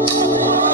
Música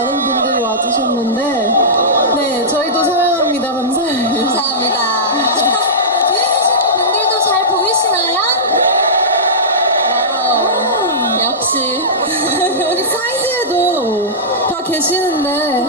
많은 분들이 와주셨는데 네 저희도 사랑합니다 감사합니다. 감사합니다. 뒤에 계신 분들도 잘 보이시나요? 와우, 역시. 아. 우리 사이드에도 다 계시는데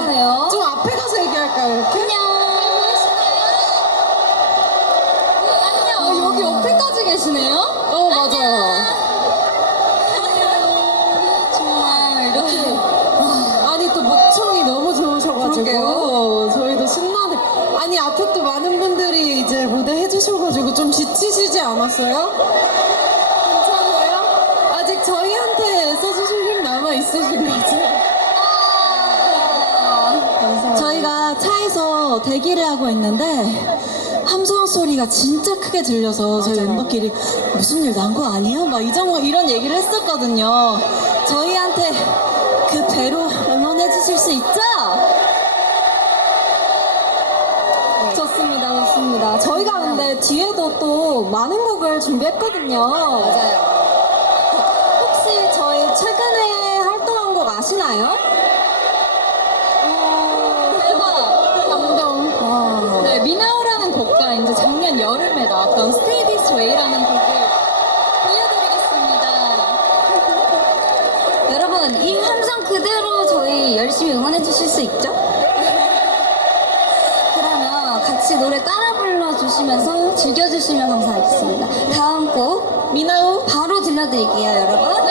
좀 지치시지 않았어요? 괜찮아요? 아직 저희한테 써주실 힘 남아 있으신 거죠? 저희가 차에서 대기를 하고 있는데 함성 소리가 진짜 크게 들려서 저희 멤버끼리 무슨 일 난 거 아니야? 막 이런 이런 얘기를 했었거든요. 저희한테 그 배로 응원해 주실 수 있죠? 맞습니다. 저희가 근데 뒤에도 또 많은 곡을 준비했거든요. 맞아요. 혹시 저희 최근에 활동한 곡 아시나요? 음, 대박! 감동. 와. 네, 미나오라는 곡과 이제 작년 여름에 나왔던 스테디 스웨이라는 곡을 보여드리겠습니다. 여러분, 이 함성 그대로 저희 열심히 응원해 주실 수 있죠? 그러면 같이 노래 따라 불러주시면서 즐겨주시면 감사하겠습니다. 다음 곡 미나우. 바로 들려드릴게요, 여러분.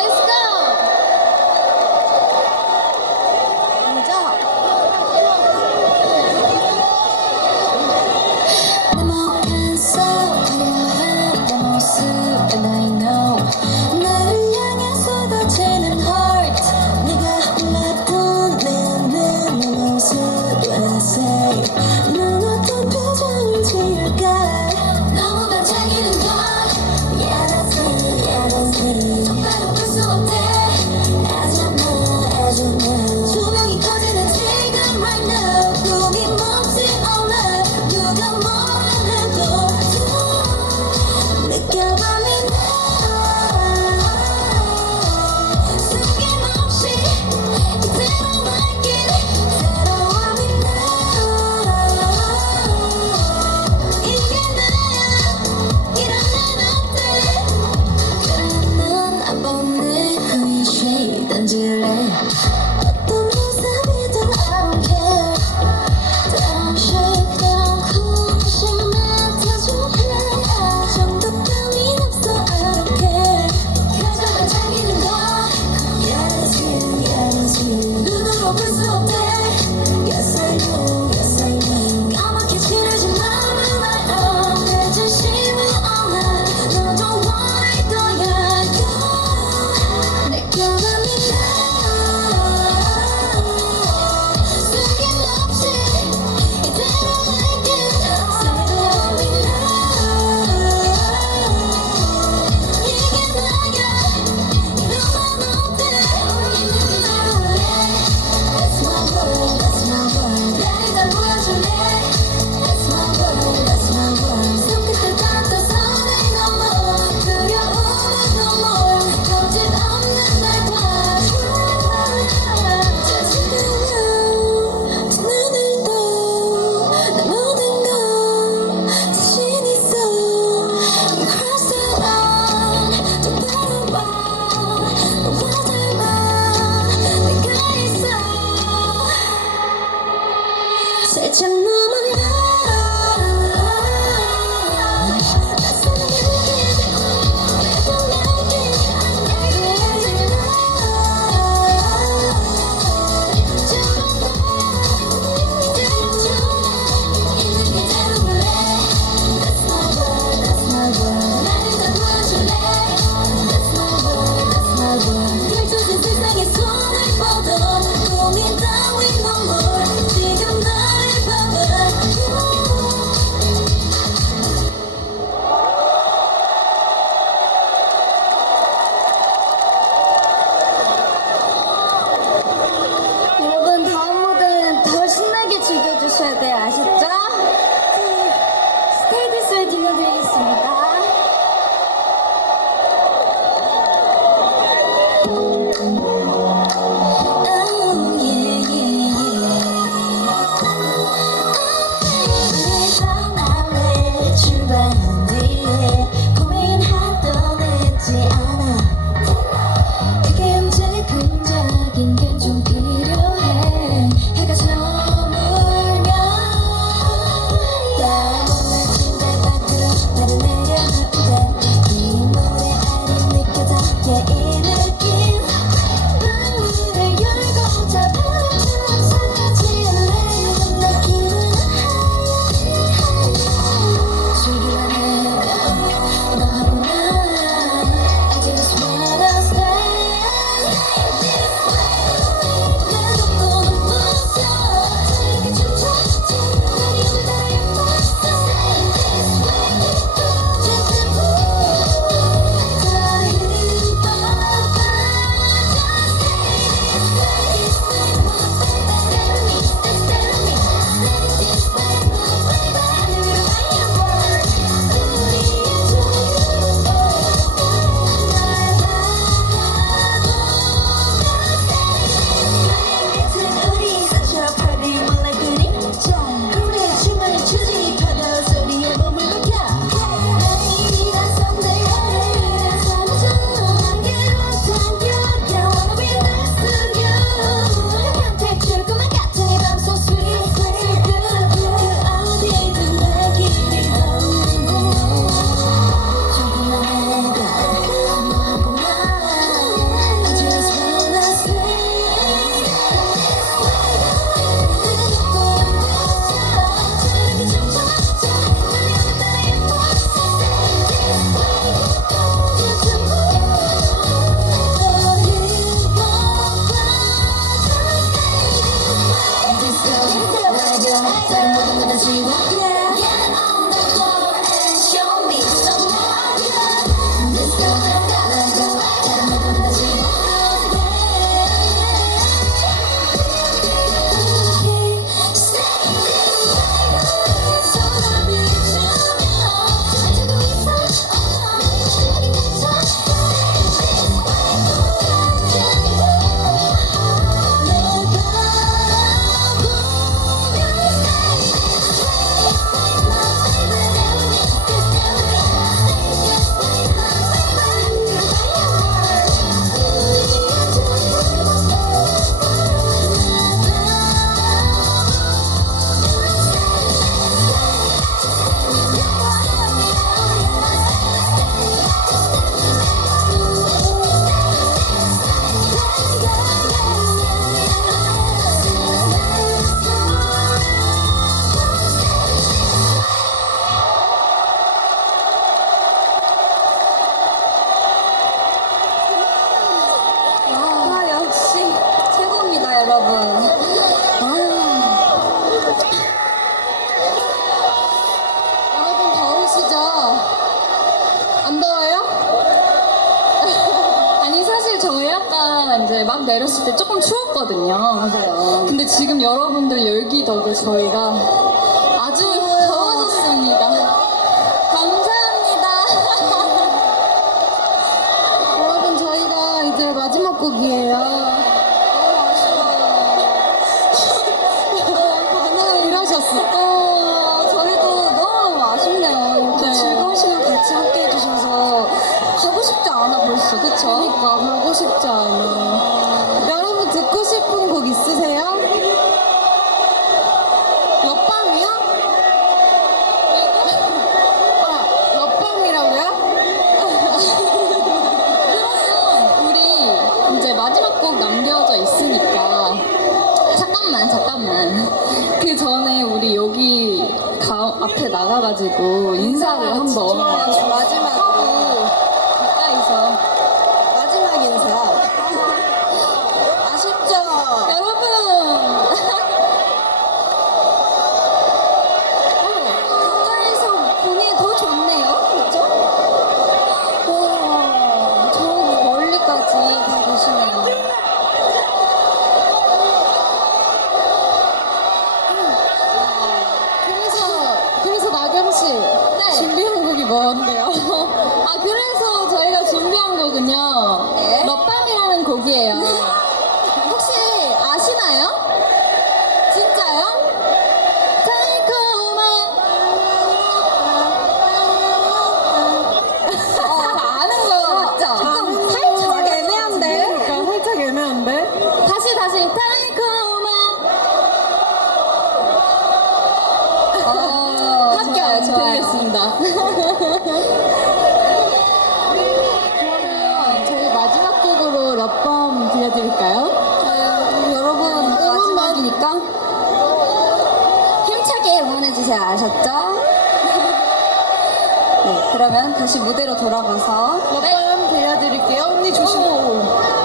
내렸을 때 조금 추웠거든요. 맞아요. 근데 지금 여러분들 열기 덕에 저희가 아주 더워졌습니다. 감사합니다. 여러분 저희가 이제 마지막 곡이에요. 반응을 이러셨어. 어, 저희도 너무너무 아쉽네요. 이렇게 네. 즐거운 시간 같이 함께 해주셔서 가고 싶지 않아 벌써, 그쵸? 그러니까 가고 싶지 않아. 여러분 듣고 싶은 곡 있으세요? 럿밤이요? 아, 럿밤이라고요? 그러면 우리 이제 마지막 곡 남겨져 있으니까 잠깐만 잠깐만 그 전에 우리 여기 가, 앞에 나가가지고 인사를 한번 마지막으로 가까이서 마지막 인사. 아쉽죠? 여러분 가까이서 보니 더 좋네요, 그쵸? 와, 저 멀리까지 다 계시네요. 그러면 다시 무대로 돌아가서 럿밤 들려드릴게요. 언니 조심. 조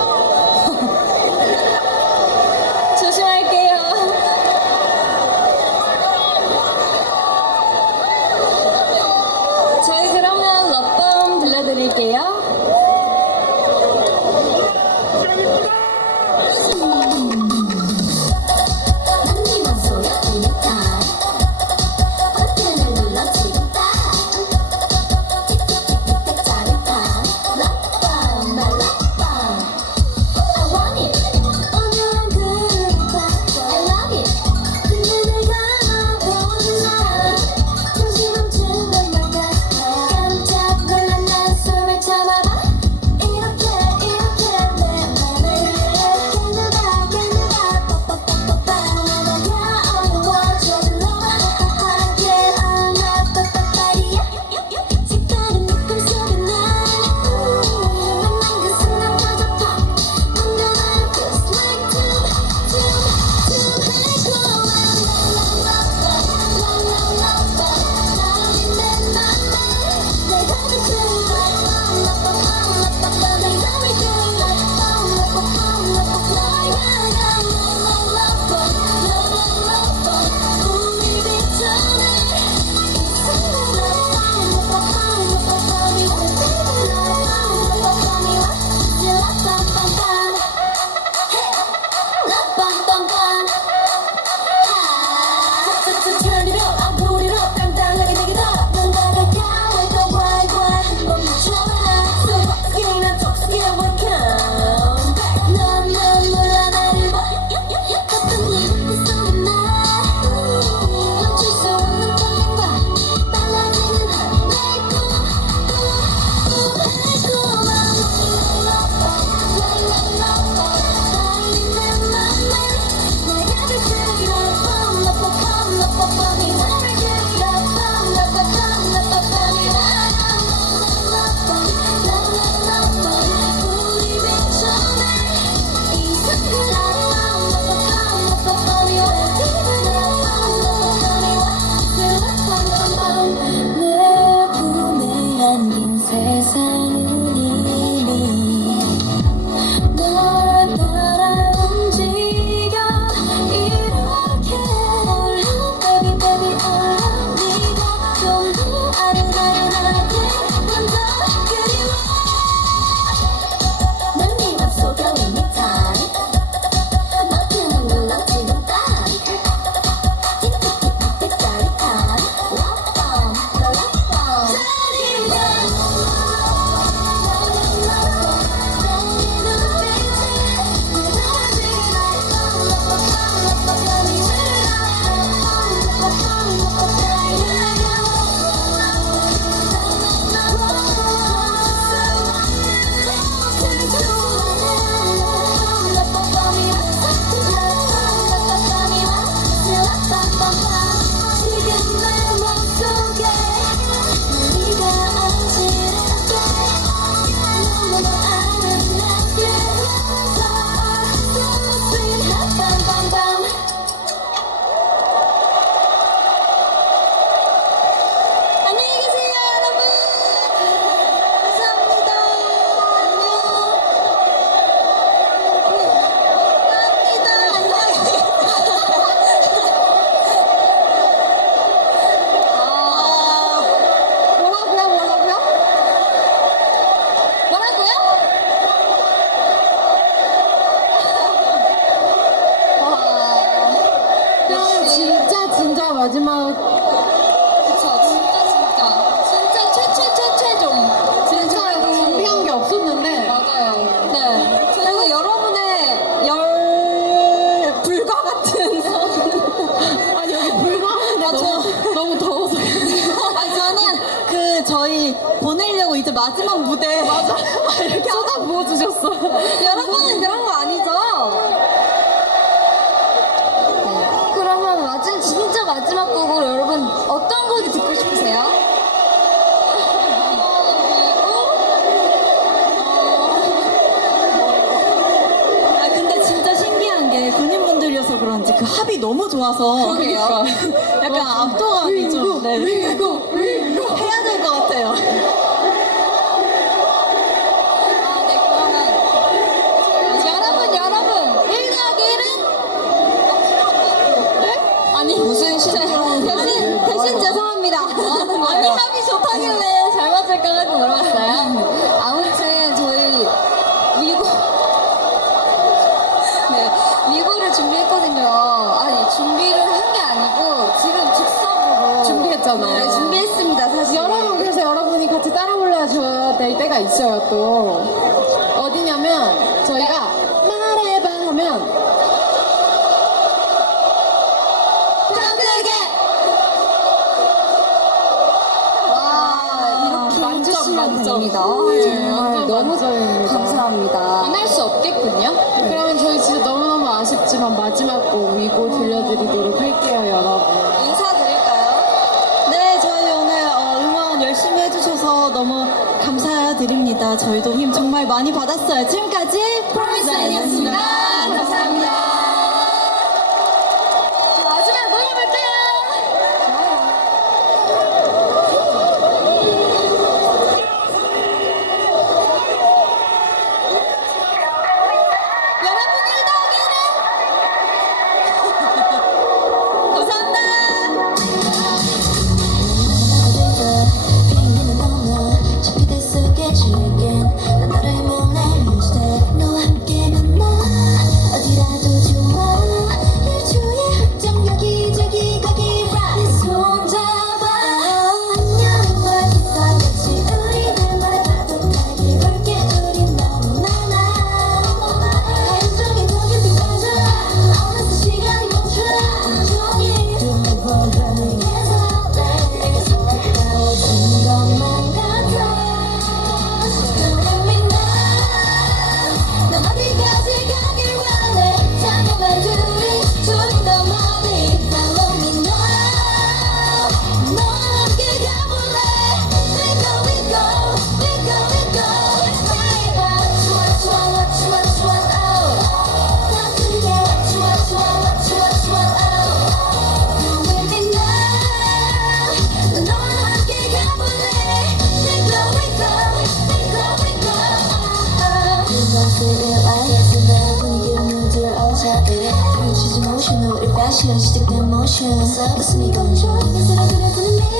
마지막 무대 맞아 이렇게 쏟아 부어주셨어 여러분은 그런 거 아니죠? 네. 그러면 마지, 진짜 마지막 곡으로 여러분 어떤 곡이 듣고 싶으세요? 아 근데 진짜 신기한 게 군인분들이어서 그런지 그 합이 너무 좋아서 그러게요. 약간 압도감이 좀 네. 해야 될 것 같아요. 아, 네, 그러면 여러분, 여러분, 1 더하기 1은? 네? 아니, 무슨 신청 대신 대신 죄송합니다. 아니, 합이 좋다길래 잘 맞을까 하고 물어봤어요. 아무튼, 저희 미고, 네, 미고를 준비했거든요. 아니, 준비를 한 게 아니고, 지금 즉석으로. 준비했잖아요. 네, 준비했습니다, 사실. 여러분 그래서 여러분이 같이 따라 때가 있어요 또 어디냐면 저희가 말해봐 하면! 와, 이렇게 만점, 해주시면 만점. 됩니다. 네, 정말 완전 너무 만점입니다. 감사합니다. 안 할 수 없겠군요. 그러면 저희 진짜 너무너무 아쉽지만 마지막 곡 위고 들려드리도록 할게요 여러분 인사드릴까요? 네, 저희 오늘 어, 응원 열심히 해 주셔서 너무 감사드립니다. 저희도 힘 정말 많이 받았어요. 지금까지 프로미스. 감사합니다. 시작된 motion 가슴이 건조 예사로 그려보는 미